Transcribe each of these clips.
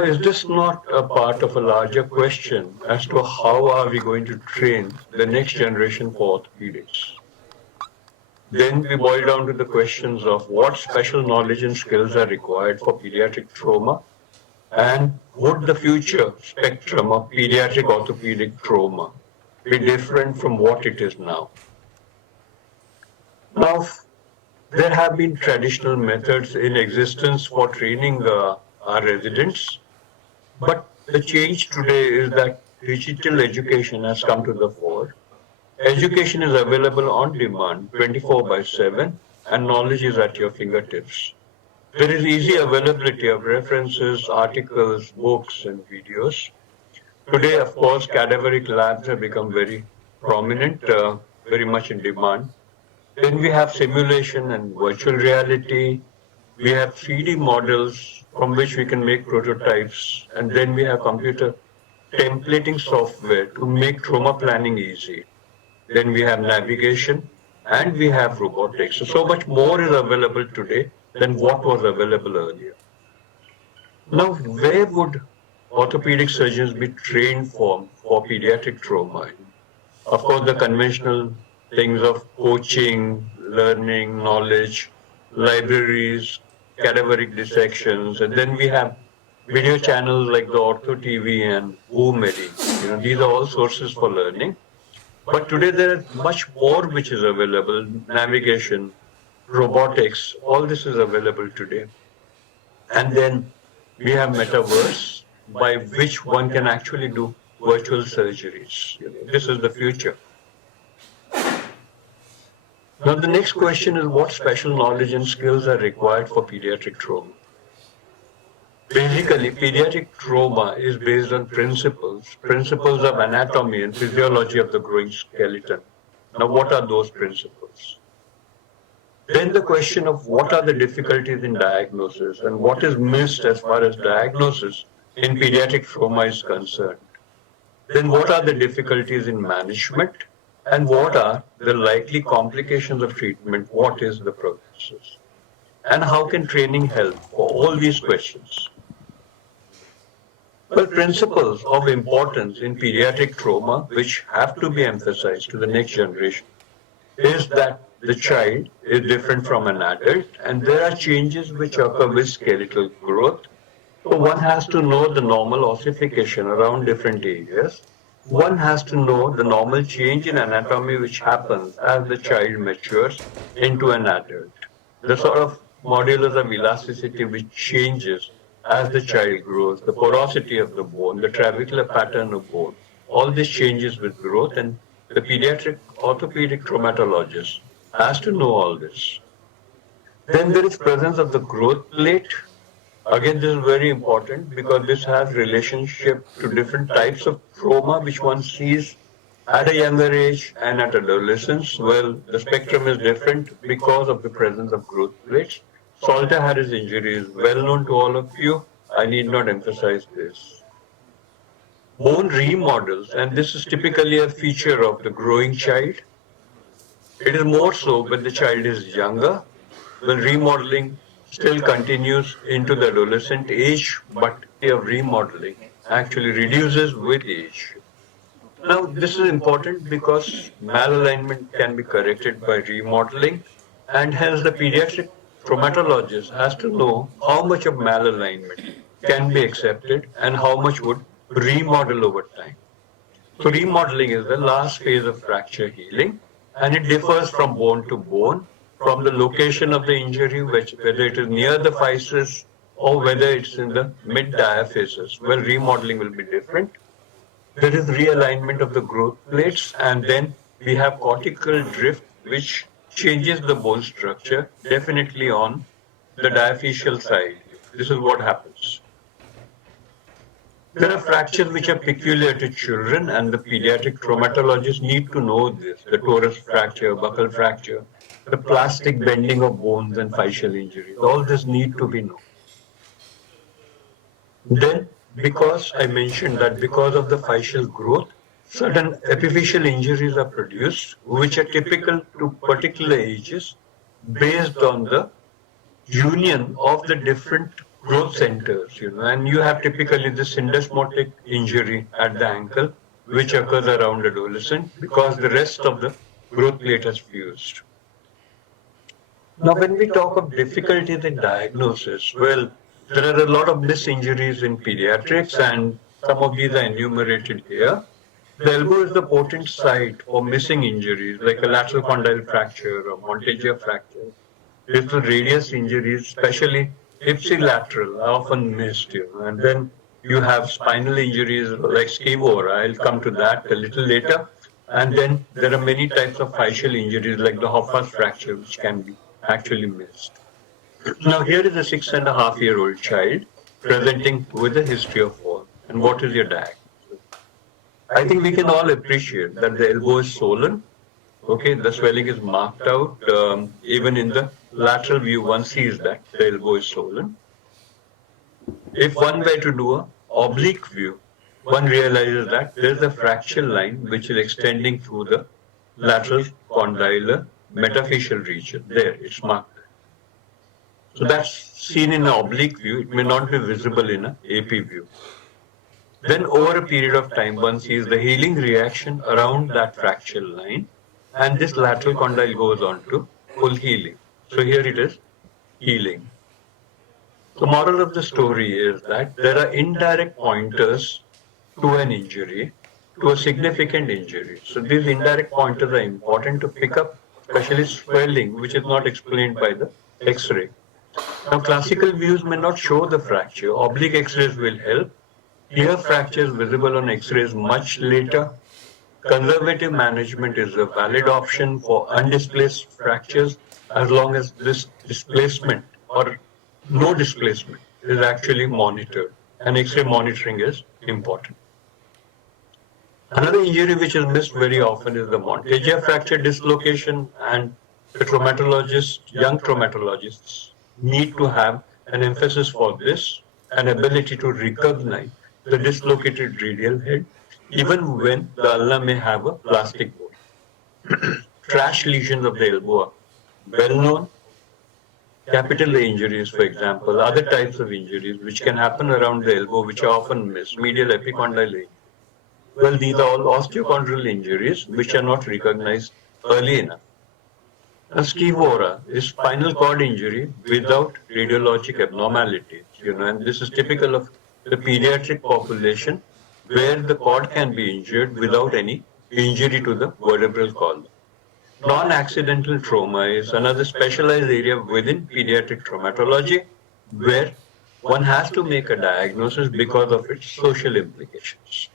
Now, is this not a part of a larger question as to how are we going to train the next generation for orthopedics? Then we boil down to the questions of what special knowledge and skills are required for pediatric trauma, and would the future spectrum of pediatric orthopedic trauma be different from what it is now? Now, there have been traditional methods in existence for training our residents, but the change today is that digital education has come to the fore. Education is available on demand 24 by 7 and knowledge is at your fingertips. There is easy availability of references, articles, books and videos. Today, of course, cadaveric labs have become very prominent, very much in demand. Then we have simulation and virtual reality. We have 3D models from which we can make prototypes. And then we have computer templating software to make trauma planning easy. Then we have navigation and we have robotics. So much more is available today than what was available earlier. Now, where would orthopedic surgeons be trained for pediatric trauma? Of course, the conventional things of coaching, learning, knowledge, libraries, cadaveric dissections, and then we have video channels like the OrthoTV and OMEDI. These are all sources for learning. But today there is much more which is available, navigation, robotics, all this is available today. And then we have metaverse by which one can actually do virtual surgeries. This is the future. Now the next question is what special knowledge and skills are required for pediatric trauma? Basically, pediatric trauma is based on principles of anatomy and physiology of the growing skeleton. Now what are those principles? Then the question of what are the difficulties in diagnosis and what is missed as far as diagnosis in pediatric trauma is concerned. Then what are the difficulties in management and what are the likely complications of treatment? What is the prognosis? And how can training help for all these questions? Well, principles of importance in pediatric trauma which have to be emphasized to the next generation is that the child is different from an adult and there are changes which occur with skeletal growth. So one has to know the normal ossification around different areas. One has to know the normal change in anatomy which happens as the child matures into an adult. The sort of modulus of elasticity which changes as the child grows, the porosity of the bone, the trabecular pattern of bone, all this changes with growth and the pediatric orthopedic traumatologist has to know all this. Then there is presence of the growth plate. Again, this is very important because this has relationship to different types of trauma which one sees at a younger age and at adolescence. Well, the spectrum is different because of the presence of growth plates. Salter-Harris injury is well known to all of you. I need not emphasize this. Bone remodels, and this is typically a feature of the growing child. It is more so when the child is younger. The remodeling still continues into the adolescent age, but the remodeling actually reduces with age. Now, this is important because malalignment can be corrected by remodeling, and hence the pediatric traumatologist has to know how much of malalignment can be accepted and how much would remodel over time. So remodeling is the last phase of fracture healing and it differs from bone to bone, from the location of the injury, whether it is near the physis or whether it's in the mid-diaphysis. Well, remodeling will be different. There is realignment of the growth plates and then we have cortical drift which changes the bone structure, definitely on the diaphyseal side. This is what happens. There are fractures which are peculiar to children and the pediatric traumatologists need to know this. The torus fracture, buccal fracture, the plastic bending of bones and fascial injuries. All this need to be known. Then, because I mentioned that because of the fascial growth, certain epiphyseal injuries are produced which are typical to particular ages based on the union of the different growth centers, and you have typically the syndesmotic injury at the ankle, which occurs around adolescence because the rest of the growth plate has fused. Now, when we talk of difficulties in diagnosis, well, there are a lot of missed injuries in pediatrics, and some of these are enumerated here. The elbow is the potent site for missing injuries like a lateral condyle fracture or Monteggia fracture. Distal radius injuries, especially ipsilateral, are often missed. And then you have spinal injuries like scivora. I'll come to that a little later. And then there are many types of fascial injuries like the Hoffa's fracture, which can be actually missed. Now, here is a 6.5-year-old child presenting with a history of fall. And what is your diagnosis? I think we can all appreciate that the elbow is swollen. Okay, the swelling is marked out. Even in the lateral view, one sees that the elbow is swollen. If one were to do a oblique view, one realizes that there's a fracture line which is extending through the lateral condylar metaphyseal region. There, it's marked. So that's seen in an oblique view. It may not be visible in an AP view. Then over a period of time, one sees the healing reaction around that fracture line, and this lateral condyle goes on to full healing. So here it is, healing. The moral of the story is that there are indirect pointers to an injury, to a significant injury. So these indirect pointers are important to pick up, especially swelling, which is not explained by the X-ray. Now, classical views may not show the fracture. Oblique X-rays will help. Here, fractures visible on X-rays much later. Conservative management is a valid option for undisplaced fractures as long as this displacement or no displacement is actually monitored, and X-ray monitoring is important. Another injury which is missed very often is the Monteggia fracture dislocation, and the young traumatologists need to have an emphasis for this, an ability to recognize the dislocated radial head, even when the ulna may have a plastic bone. Trash lesions of the elbow are well known. Capital A injuries, for example, other types of injuries which can happen around the elbow, which are often missed, medial epicondyle. Well, these are all osteochondral injuries which are not recognized early enough. A scivora is spinal cord injury without radiologic abnormalities, and this is typical of the pediatric population where the cord can be injured without any injury to the vertebral column. Non-accidental trauma is another specialized area within pediatric traumatology where one has to make a diagnosis because of its social implications.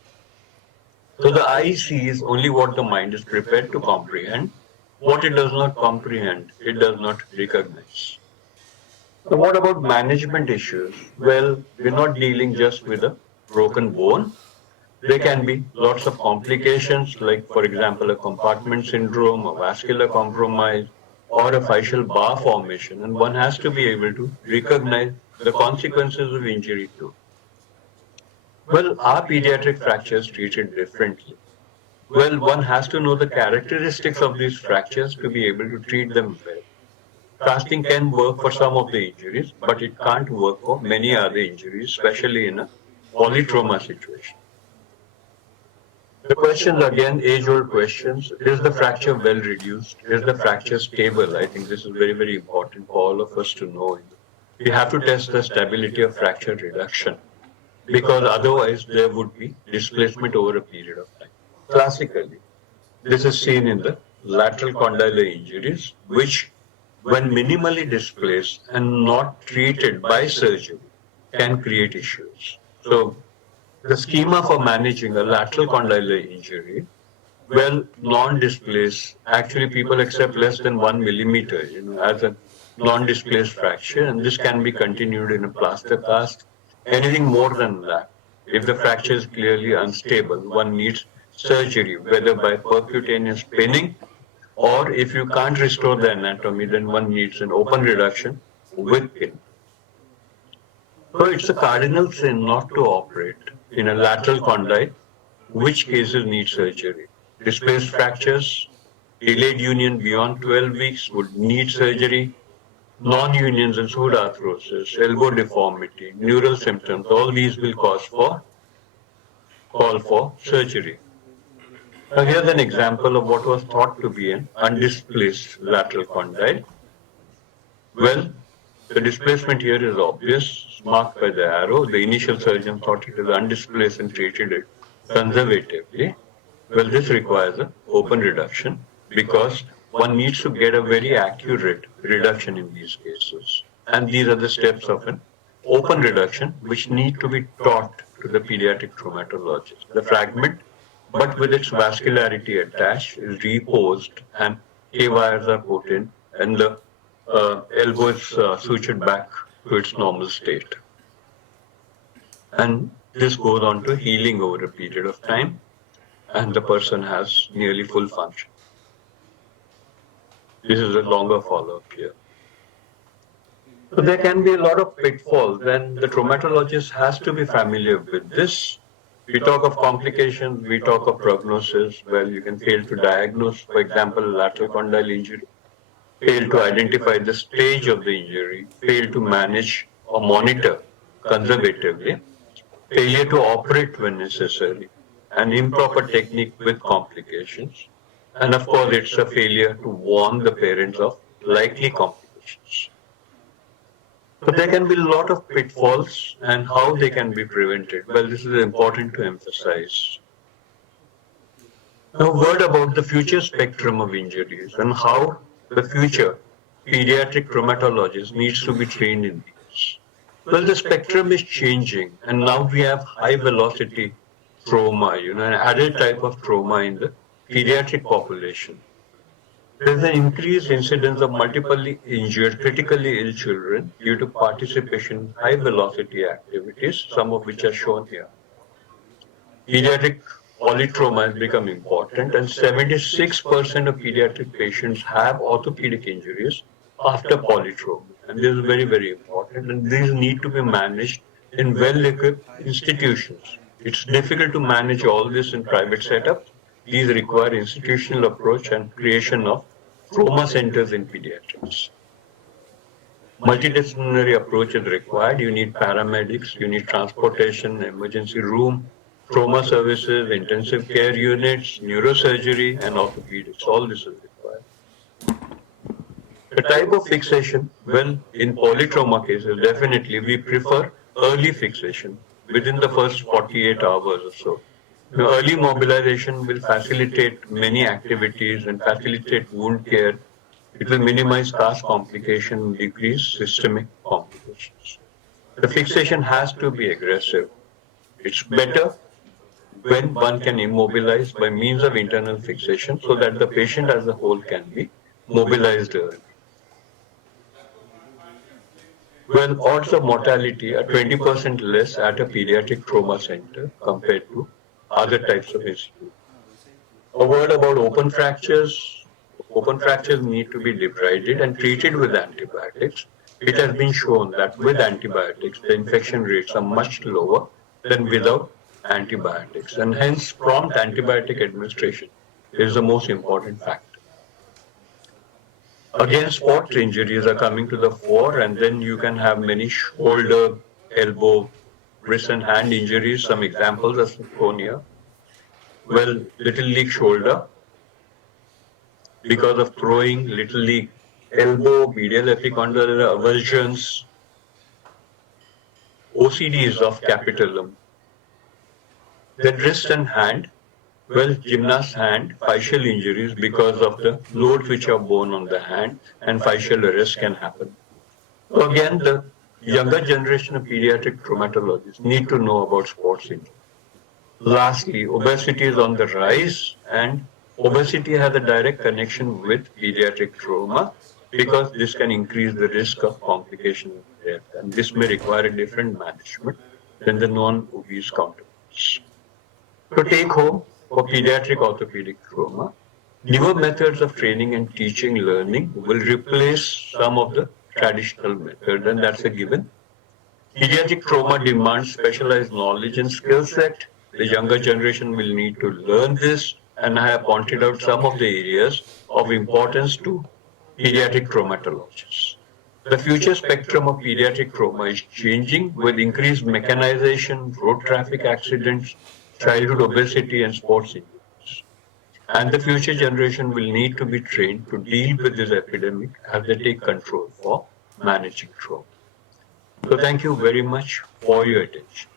So the eye sees only what the mind is prepared to comprehend. What it does not comprehend, it does not recognize. So what about management issues? Well, we're not dealing just with a broken bone. There can be lots of complications, like, for example, a compartment syndrome, a vascular compromise, or a fascial bar formation, and one has to be able to recognize the consequences of injury too. Well, are pediatric fractures treated differently? Well, one has to know the characteristics of these fractures to be able to treat them well. Casting can work for some of the injuries, but it can't work for many other injuries, especially in a polytrauma situation. The questions, again, age-old questions. Is the fracture well reduced? Is the fracture stable? I think this is very, very important for all of us to know. We have to test the stability of fracture reduction, because otherwise there would be displacement over a period of time. Classically, this is seen in the lateral condylar injuries, which, when minimally displaced and not treated by surgery, can create issues. So, the schema for managing a lateral condylar injury, well, non-displaced, actually people accept less than 1 millimeter, as a non-displaced fracture, and this can be continued in a plaster cast. Anything more than that, if the fracture is clearly unstable, one needs surgery, whether by percutaneous pinning, or if you can't restore the anatomy, then one needs an open reduction with pin. So it's a cardinal sin not to operate in a lateral condyle, which cases need surgery. Displaced fractures, delayed union beyond 12 weeks would need surgery. non-unions and pseudoarthrosis, elbow deformity, neural symptoms, all these will call for surgery. Now here's an example of what was thought to be an undisplaced lateral condyle. Well, the displacement here is obvious, marked by the arrow. The initial surgeon thought it is undisplaced and treated it conservatively. Well, this requires an open reduction because one needs to get a very accurate reduction in these cases. And these are the steps of an open reduction which need to be taught to the pediatric traumatologist. The fragment, but with its vascularity attached, is reposed and K-wires are put in and the elbow is sutured back to its normal state. And this goes on to healing over a period of time and the person has nearly full function. This is a longer follow-up here. So there can be a lot of pitfalls and the traumatologist has to be familiar with this. We talk of complications, we talk of prognosis. Well, you can fail to diagnose, for example, lateral condyle injury, fail to identify the stage of the injury, fail to manage or monitor conservatively, failure to operate when necessary, an improper technique with complications, and of course it's a failure to warn the parents of likely complications. So there can be a lot of pitfalls and how they can be prevented. Well, this is important to emphasize. Now, a word about the future spectrum of injuries and how the future pediatric traumatologist needs to be trained in these. Well, the spectrum is changing and now we have high velocity trauma, an adult type of trauma in the pediatric population. There is an increased incidence of multiply injured, critically ill children due to participation in high velocity activities, some of which are shown here. Pediatric polytrauma has become important and 76% of pediatric patients have orthopedic injuries after polytrauma. And this is very, very important and these need to be managed in well-equipped institutions. It's difficult to manage all this in private setups. These require institutional approach and creation of trauma centers in pediatrics. Multidisciplinary approach is required. You need paramedics, you need transportation, emergency room, trauma services, intensive care units, neurosurgery, and orthopedics. All this is required. The type of fixation, well, in polytrauma cases, definitely we prefer early fixation within the first 48 hours or so. Early mobilization will facilitate many activities and facilitate wound care. It will minimize cast complication, decrease systemic complications. The fixation has to be aggressive. It's better when one can immobilize by means of internal fixation so that the patient as a whole can be mobilized early. Well, odds of mortality are 20% less at a pediatric trauma center compared to other types of institutes. A word about open fractures. Open fractures need to be debrided and treated with antibiotics. It has been shown that with antibiotics, the infection rates are much lower than without antibiotics, and hence prompt antibiotic administration is the most important factor. Again, sport injuries are coming to the fore, and then you can have many shoulder, elbow, wrist and hand injuries. Some examples are shown here. Well, little league shoulder, because of throwing, little league elbow, medial epicondylar avulsions, OCDs of capitulum. Then wrist and hand, well, gymnast hand, fascial injuries because of the loads which are borne on the hand and fascial arrest can happen. So again, the younger generation of pediatric traumatologists need to know about sports injuries. Lastly, obesity is on the rise and obesity has a direct connection with pediatric trauma because this can increase the risk of complications of death and this may require a different management than the non-obese counterparts. To take home, for pediatric orthopedic trauma, newer methods of training and teaching learning will replace some of the traditional methods, and that's a given. Pediatric trauma demands specialized knowledge and skill set. The younger generation will need to learn this, and I have pointed out some of the areas of importance to pediatric traumatologists. The future spectrum of pediatric trauma is changing with increased mechanization, road traffic accidents, childhood obesity, and sports injuries. And the future generation will need to be trained to deal with this epidemic as they take control for managing trauma. So thank you very much for your attention.